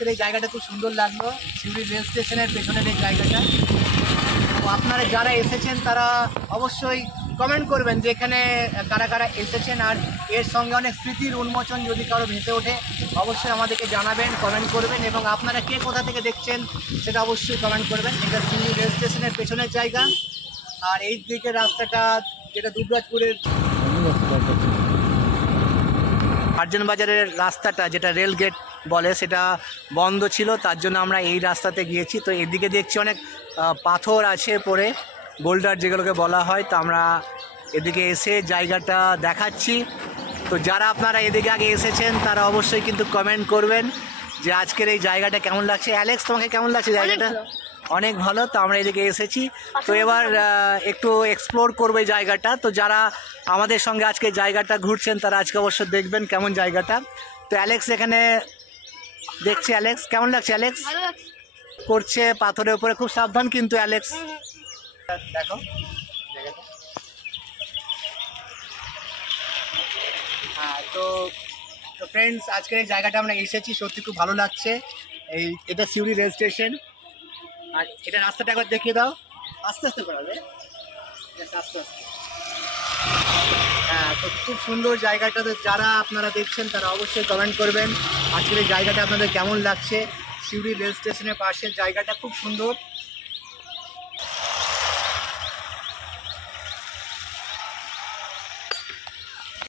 আজকের এই জায়গাটা খুব সুন্দর লাগলো, সিউড়ি রেল স্টেশনের পেছনের এই জায়গাটা। তো আপনারা যারা এসেছেন তারা অবশ্যই কমেন্ট করবেন যে এখানে কারা কারা এসেছেন, আর এর সঙ্গে অনেক স্মৃতির উন্মোচন যদি কারো ভেসে ওঠে অবশ্যই আমাদেরকে জানাবেন, কমেন্ট করবেন। এবং আপনারা কে কোথা থেকে দেখছেন সেটা অবশ্যই কমেন্ট করবেন। এটা সিউড়ি রেল স্টেশনের পেছনের জায়গা, আর এই দিকের রাস্তাটা যেটা দুবরাজপুরের আর্জন বাজারের রাস্তাটা, যেটা রেল গেট বলে, সেটা বন্ধ ছিল, তার জন্য আমরা এই রাস্তাতে গিয়েছি। তো এদিকে দেখছি অনেক পাথর আছে পড়ে, বোল্ডার যেগুলোকে বলা হয়। তো আমরা এদিকে এসে জায়গাটা দেখাচ্ছি। তো যারা আপনারা এদিকে আগে এসেছেন তারা অবশ্যই কিন্তু কমেন্ট করবেন যে আজকের এই জায়গাটা কেমন লাগছে। অ্যালেক্স, তোমাকে কেমন লাগছে জায়গাটা? অনেক ভালো। তো আমরা এদিকে এসেছি, তো এবার একটু এক্সপ্লোর করবো এই জায়গাটা। তো যারা আমাদের সঙ্গে আজকে জায়গাটা ঘুরছেন তারা আজকে অবশ্যই দেখবেন কেমন জায়গাটা। তো অ্যালেক্স এখানে দেখছি, অ্যালেক্স কেমন লাগছে? অ্যালেক্স করছে পাথরের উপরে, খুব সাবধান কিন্তু অ্যালেক্স। দেখো হ্যাঁ, তো ফ্রেন্ডস আজকের এই জায়গাটা আমরা এসেছি, সত্যি খুব ভালো লাগছে। এটা সিউড়ি রেল স্টেশন, আর এটা রাস্তাটা একবার দেখিয়ে দাও। আস্তে আস্তে করাবে, আস্তে আস্তে। হ্যাঁ, তো খুব সুন্দর জায়গাটা। তো যারা আপনারা দেখছেন তারা অবশ্যই কমেন্ট করবেন আজকের এই জায়গাটা আপনাদের কেমন লাগছে। সিউড়ি রেল স্টেশনের পাশের জায়গাটা খুব সুন্দর।